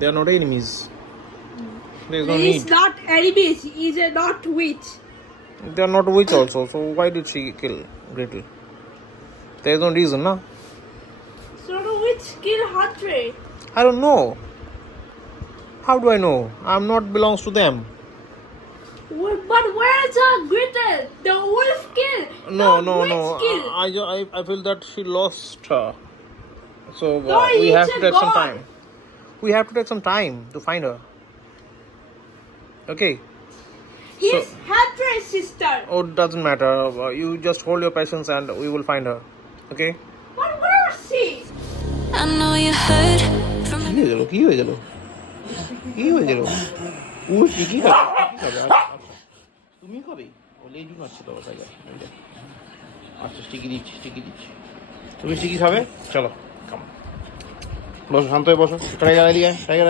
They are not enemies. There is no He's need. not enemies. He's a not witch. They are not witch also. So why did she kill Gretel? There is no reason, na? So the witch kill Hunter. I don't know. How do I know? I'm not belongs to them. But where's Gretel? The wolf kill. No, the no, witch no. Kill. I feel that she lost her. So No, we have it's to a take some god. time. We have to take some time to find her. Okay. His So- Hunter's sister. Oh, it doesn't matter. You just hold your patience and we will find her. Okay? But where is she? I know you heard from কি হয়ে গেল ও কি খাবে তুমি খাবে ও লেজু নাচ্ছে তো তাই আচ্ছা স্টিকি দিচ্ছি তুমি স্টিকি খাবে চলো কাম বসো শান্ত হয়ে বসো টাইগার এদিকে টাইগার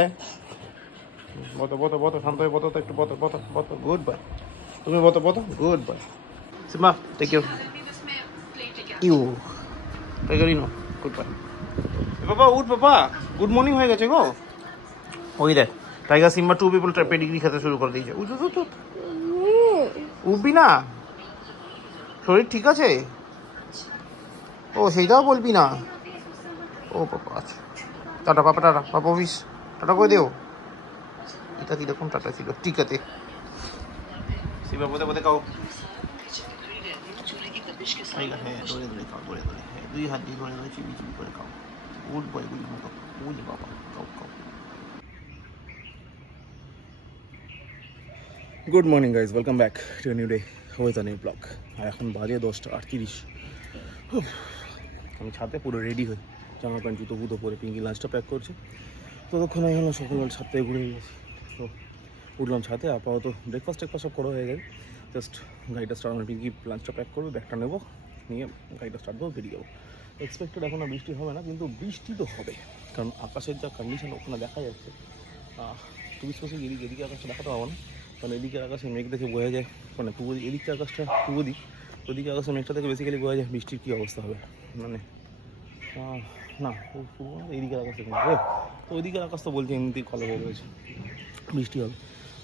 বতো শান্ত হয়ে বতো তো একটু বতো গুড বাই তুমি বতো good bye Simba take you টাইগারিনো গুড বাই বাবা উঠ বাবা গুড মর্নিং হয়ে গেছে গো ওই দেখ টাইগার সিম্বা 2 পিপল পেডিগ্রি খেতে শুরু করে দিয়েছে উঠবি না শরীর ঠিক আছে ও সেইটাও বলবি না ও বাবা আচ্ছা টাটা পাপা অফিস টাটা করে দেও এটা কিরকম টাটা ছিল ঠিক আছে সিম্বা বোধে খাও হ্যাঁ ধরে হ্যাঁ 2 হাত দিয়ে ধরে চিবি করে খাও গুড বয় গুড বাবা খাও good morning guys welcome back to new day with a new blog আর এখন বাজে 10:38 আমি ছাদে পুরো রেডি হই জামা প্যান্ট জুতো পরে পিঙ্কি লাঞ্চটা প্যাক করছে ততক্ষণ আমি হলো সকালবেলা ছাদ থেকে ঘুরে গেছি তো উঠলাম ছাদে আপাতত ব্রেকফাস্ট সব করা হয়ে গেছে জাস্ট গাড়িটা স্টার্ট মানে পিঙ্কি লাঞ্চটা প্যাক করবে ব্যাগটা নেবো নিয়ে গাড়িটা স্টার্ট দেবো বেরিয়ে যাবো এক্সপেক্টেড এখন বৃষ্টি হবে না কিন্তু বৃষ্টি তো হবে কারণ আকাশের যা কন্ডিশন ওখানে দেখা যাচ্ছে তুমি স্পেসিফিক এদিকে আকাশটা দেখাতে পাবো না কারণ এদিকের আকাশে মেঘ দেখে বোঝা যায় মানে এদিকটা আকাশটা পূর্ব দিক ওদিকে আকাশে মেঘটা থেকে বেসিক্যালি বোঝা যায় বৃষ্টির কী অবস্থা হবে মানে না এইদিকের আকাশে তো ওইদিকের আকাশ তো বলছে এমনিতেই কলা হয়ে রয়েছে বৃষ্টি হবে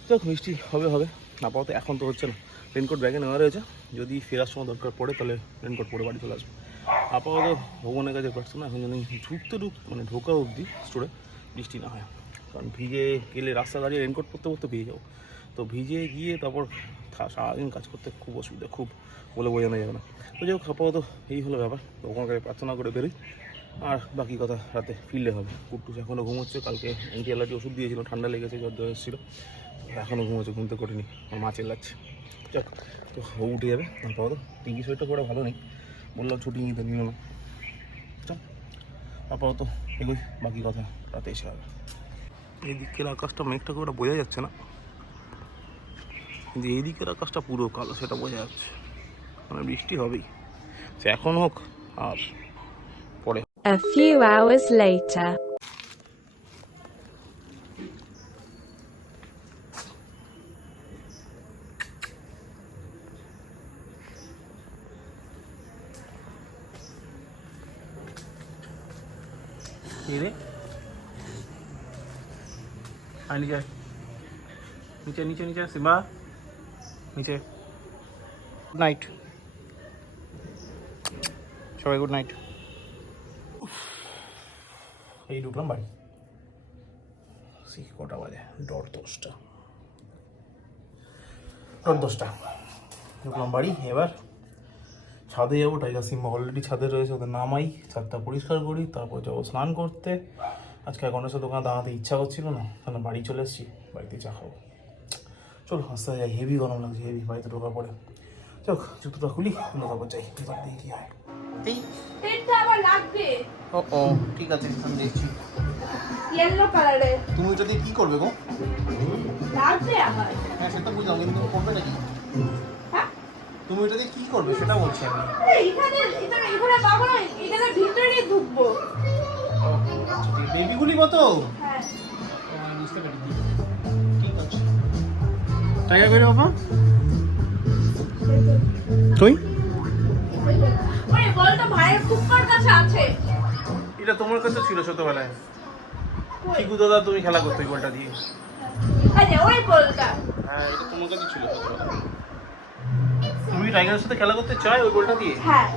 যাক বৃষ্টি হবে আপাতত এখন তো হচ্ছে না রেনকোট ব্যাগে নেওয়া রয়েছে যদি ফেরার সময় দরকার পড়ে তাহলে রেনকোট পরে বাড়ি চলে আসবে আপাতত ভগবানের কাছে প্রার্থনা এখন যেন ঢোকা অবধি স্টোরে বৃষ্টি না হয় কারণ ভিজে গেলে রাস্তা দাঁড়িয়ে রেনকোট পরতে ভিজে যাও তো ভিজে গিয়ে তারপর সারাদিন কাজ করতে খুব অসুবিধা খুব বলে বোঝানো যাবে না তো যাই হোক আপাতত এই হলো ব্যাপার ভগবানের কাছে প্রার্থনা করে বেরোই আর বাকি কথা রাতে ফিরলে হবে কুট্টুস এখনও ঘুমোচ্ছে কালকে অ্যান্টি অ্যালার্জি ওষুধ দিয়েছিল ঠান্ডা লেগেছে জ্বর এসেছিলো এখনও ঘুমোচ্ছে ঘুমতে করিনি আমার মা চেল্লাচ্ছে যাক তো ও উঠে যাবে আপাতত টিভি শোটা করে ভালো নেই বললাম ছুটি নিতে নিল না চল আপাতত এগুলোই বাকি কথা রাতে এসে হবে এই দিকের আকাশটা মেঘটা করে বোঝা যাচ্ছে না কিন্তু এই দিকের আকাশটা পুরো কালো সেটা বোঝা যাচ্ছে মানে বৃষ্টি হবেই সে এখন হোক আর পরে A few hours later. রে নিচে সিম্বা নিচে গুড নাইট সবাই গুড নাইট এই ঢুকলাম বাড়ি কটা বাজে ডট দশটা ঢুকলাম বাড়ি এবার ছাদে যাবো টাইগার সিম্বা অলরেডি ছাদে রয়েছে ওদের নামাই ছাদটা পরিষ্কার করি তারপর যাবো স্নান করতে আজকে গণেশের দোকানে দাঁড়াতে ইচ্ছা করছিল না কারণ বাড়ি চলে এসেছি বাড়িতে চা খাবো চলো আস্তে যাই হেভি গরম লাগছে হেভি বাড়িতে ঢোকার পরে চল জুতোটা খুলি তারপর যাই দোকান দিয়ে কি হয় ও ঠিক আছে আমি দেখছি ইয়েলো কালারে তুমি ওটা দিয়ে কি করবে গো লাগবে আমার হ্যাঁ সেটা বুঝলাম কিন্তু তুমি করবে নাকি হ্যাঁ তুমি ওটা দিয়ে কি করবে সেটা বলছি আমি এখানে বাবা এখানে ভিতরে ঢুকবো বেবিগুলি কত হ্যাঁ বুঝতে পারি ঠিক আছে টাইগার করে বাবা তুই ওরে বল তো ভাইয়ের কুকুর কাছে আছে এটা তোমার কাছে ছিল ছোটবেলায় ঠিকু দাদা তুমি খেলা করতে ওই বলটা দিয়ে। আচ্ছা ওই বলটা হ্যাঁ এটা তোমার কাছে ছিল। তুমি টাইগারের সাথে খেলা করতে চাই ওই বলটা দিয়ে? হ্যাঁ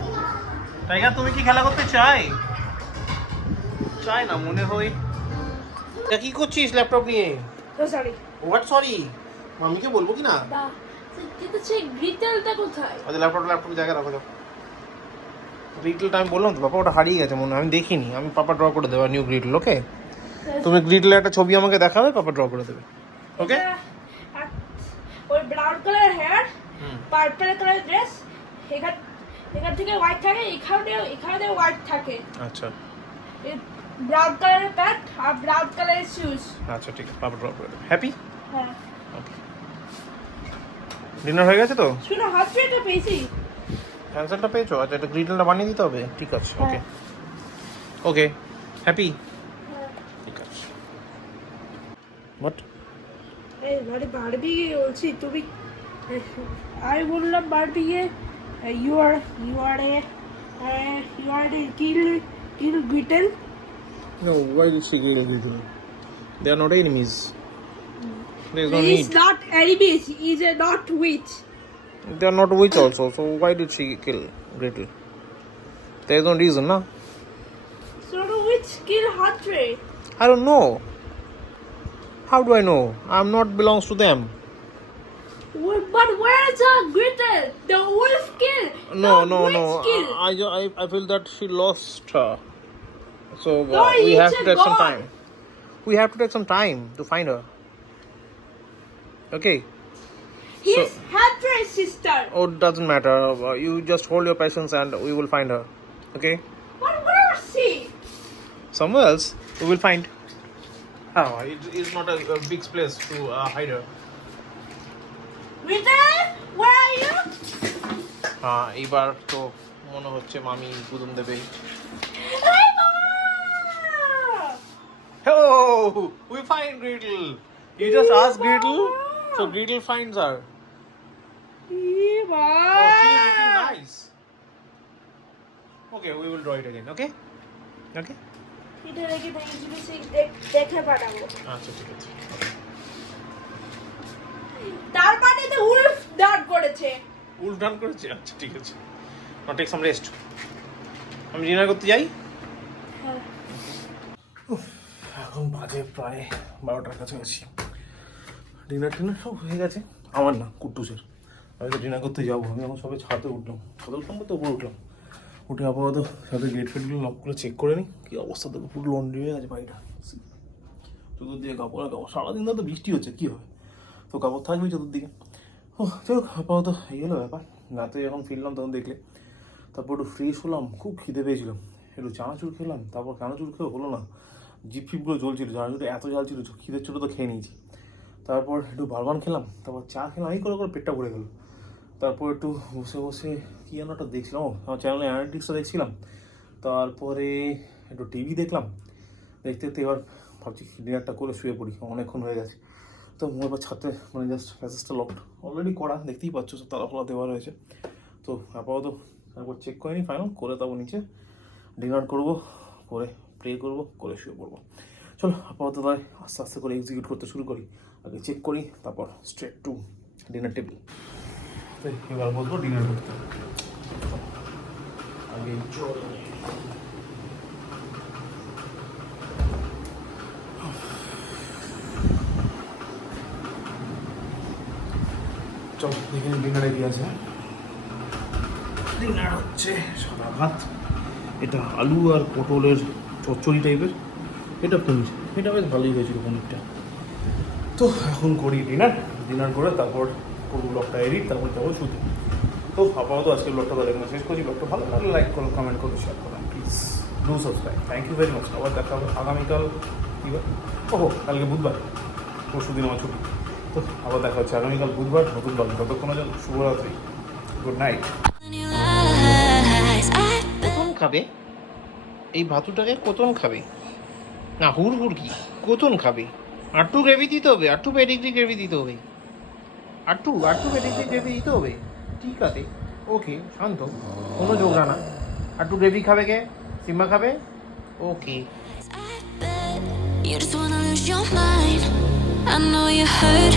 টাইগার তুমি কি খেলা করতে চাই? চাই না মনে হয়। এটা কি করছিস ল্যাপটপ নিয়ে? Sorry what sorry? মাম্মিকে বলবো কি না? কিন্তু সেই গ্রিটেলটা কোথায়? আচ্ছা ল্যাপটপ জায়গায় রাখো দাও। গ্রিটলটা আমি বললাম তো বাবা ওটা হারিয়ে গেছে মনে হয়, আমি দেখিনি। আমি পাপা ড্র করে দেবো নিউ গ্রিটল। ওকে তুমি গ্রিটলের একটা ছবি আমাকে দেখাবে, পাপা ড্র করে দেবে। ওকে ওই brown colour hair, purple colour dress, এখান থেকে হোয়াইট থাকে, এখানে হোয়াইট থাকে। আচ্ছা ব্রাউন কালারের প্যান্ট আর ব্রাউন কালারের শুজ। আচ্ছা ঠিক আছে, পাপা ড্র করে দেবে। হ্যাপি? হ্যাঁ ওকে ডিনার হয়ে গেছে তো? শুনো হাত রেটে পেয়েছি। ক্যান্সেলটা পেয়েছো? আচ্ছা এটা গ্রিটলটা বানিয়ে দিতে হবে। ঠিক আছে ওকে ওকে হ্যাপি? ঠিক আছে। বাট এই বারবি বলছি তুমি, আমি বললাম Barbie you are a kill গ্রিটেল। No, why did she kill Gritel? They are not enemies. There is no He is need. not enemies, he is not witch. They are not witch also, so why did she kill Gretel? There is no reason, na? So the witch kill Hatre. I don't know. How do I know? I'm not belongs to them. But where is the Gretel? The wolf kill. No, the no, witch no. Kill. I feel that she lost her. So No, we it's have to a take some god. time. We have to take some time to find her. Okay. His Hatre's sister. Oh, it doesn't matter. You just hold your patience and we will find her. Okay. But where is she? Somewhere else we will find. Oh, it is not a big place to hide her. Gretel, where are you? হ্যাঁ এবার তো মনে হচ্ছে মামি গুদুম দেবে। Hey, Ma! Oh, we find Gretel. You just ask Gretel, so Gretel finds her. Eva. Oh, she is looking nice. Okay, we will draw it again. Okay. Okay. এটা রেখে দেখে পাঠাবো। আচ্ছা ঠিক আছে। তার মানে তো উলফ ডান করেছে। উল্ট ডান করেছে? আচ্ছা ঠিক আছে। Now take some rest. আমি ডিনার করতে যাই। হ্যাঁ এখন বাজে প্রায় 12টার কাছাকাছি। ডিনার সব হয়ে গেছে আমার না, কুট্টুসের। আমি তো ডিনার করতে যাবো। আমি এখন সবে ছাদে উঠলাম বলতে উপরে উঠলাম। উঠে আপাতত সাথে গেট ফেটগুলো লক করে চেক করে নিই কী অবস্থা। দেখো পুরো লন্ড্রি হয়ে গেছে বাড়িটা। চতুর্দিকে কাপড় সারাদিন তো বৃষ্টি হচ্ছে, কী হবে, তো কাপড় থাকবেই চতুর্দিকে। ও যাই হোক আপাতত এই হলো ব্যাপার। রাতে যখন ফিরলাম তখন দেখলে, তারপর একটু ফ্রেশ হলাম, খুব খিদে পেয়েছিলাম, একটু চানাচুর খেলাম। তারপর চানাচুর খেয়ে হলো না, জিপ ফিপগুলো জ্বলছিল, চানাচুর এত জ্বাল ছিল, খিদের ছোটো তো খেয়ে নিয়েছি। তারপর একটু বারবান খেলাম, তারপর চা খেলাম, এই করে পেটটা ভরে গেলো। তারপর একটু বসে কী যেন একটা দেখছিলাম, আমার চ্যানেলে অ্যানালিটিক্সটা দেখছিলাম। তারপরে একটু টিভি দেখলাম, দেখতে এবার ভাবছি ডিনারটা করে শুয়ে পড়ি, অনেকক্ষণ হয়ে গেছে। তো এবার ছাদে মানে জাস্ট প্যাসেজটা লকড অলরেডি করা, দেখতেই পাচ্ছ সব তালা ফলা দেওয়া রয়েছে। তো আপাতত একবার চেক করে নিই ফাইনাল করে, তারপর নিচে ডিনার করবো, করে প্রে করবো, করে শুয়ে পড়বো। চলো আপাতত তাই আস্তে আস্তে করে এক্সিকিউট করতে শুরু করি। আগে চেক করি, তারপর স্ট্রেট টু ডিনার টেবিল। এবার বলবো ডিনার করতে। আগে চল চল দেখে ডিনারে কি আছে। ডিনার হচ্ছে সাদা ভাত, এটা আলু আর পটলের চচ্চড়ি টাইপের, এটা পনির, এটা বেশ ভালোই হয়েছিল পনিরটা। তো এখন করি ডিনার করে তারপর করবো ব্লগটা এডিট, তারপর যাবো শুতে। তো আপাতত আজকে ব্লগটা তাহলে এখানে শেষ করছি। ব্লগটা ভালো লাগলে লাইক করো, কমেন্ট করো, শেয়ার করো, please do subscribe. Thank you very much. আবার দেখা হবে আগামীকাল। কী বার? ওহো কালকে বুধবার, পরশু দিন আমার ছুটি। তো আবার দেখা হচ্ছে আগামীকাল বুধবার নতুন ব্লগ। ততক্ষণ যেন শুভরাত্রি, good night. In your eyes, কতন খাবে এই ভাতুটাকে? কতন খাবে না? হুড় কি কতন খাবে? আটটু গ্রেভি দিতে হবে, আটটু পেডিগ্রি গ্রেভি দিতে হবে, আটটু পেডিগ্রি গ্রেভি দিতে হবে। ঠিক আছে ওকে, শান্ত, কোনো ঝগড়া না। আটটু গ্রেভি খাবে কে? সিম্বা খাবে? ওকে। I bet You just wanna lose your mind. I know you hurt,